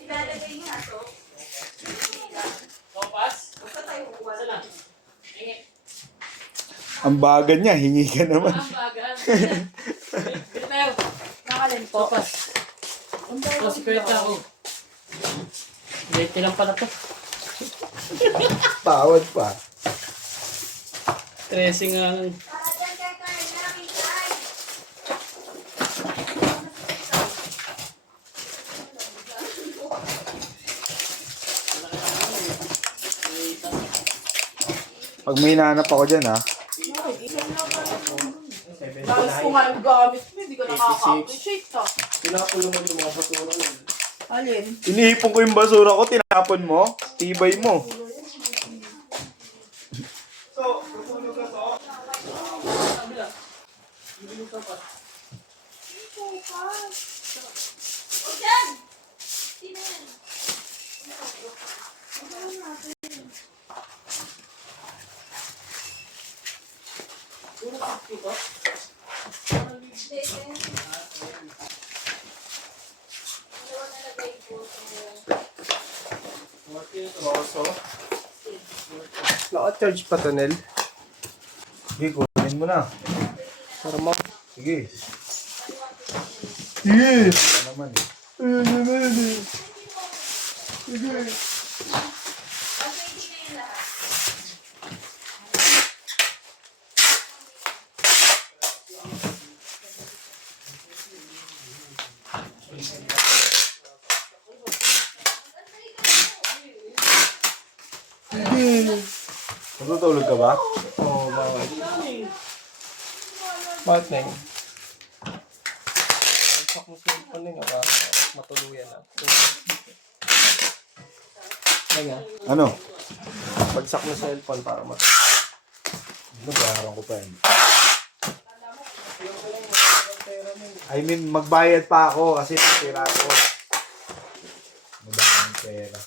Ilalagay niya ito. Topas? Saan? Ang bagal niya, hingi ka naman. Ang bagal. Peter, Nakalin po. topas. Oh, si Kuya ako. Dito lang pala to. Tawad pa. Tracing nga. Pag may hinahanap ako dyan, ha? Dahil ko nga yung gamit mo, hindi ka nakaka-appreciate ka. Pinapulong mo yung mga basura mo. Alin? Inihipon ko yung basura ko, tinapon mo. Tibay mo. O dyan! Sino yan? Naka-charge pa to, Nel. Sige, kunin mo na. Para ma... Sige. Yes! Ano naman eh. Ayun naman eh. Sige. Sige. Matutulog ka ba? Oo, bakit? Bakit, Neng? Pagsak mo sa cellphone, Neng, para matuluyan na. Neng, ah. Ano? Pagsak mo sa cellphone para matuluyan. Nag-aaral ko pa yun. I mean, magbayad pa ako kasi pera ko. Madaming pera.